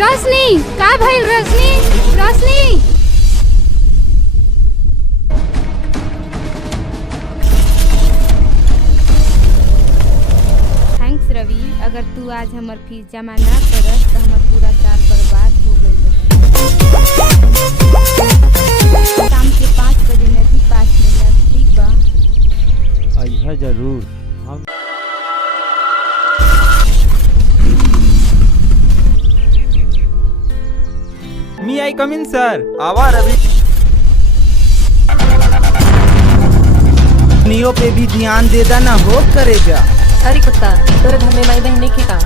रोशनी का भइल? रोशनी रोशनी थैंक्स रवि, अगर तू आज हमर फीस जमा ना करस तो हमर पूरा साल बर्बाद हो गइल रहे। शाम के 5 बजे नदी पास मिलत, ठीक बा? अइहा जरूर। हम मी आई कम इन सर। आवा रवि। नियो पे भी ध्यान दे देना हो करेगा। अरे कुत्ता, तोरे घर में माई बहन नहीं की का?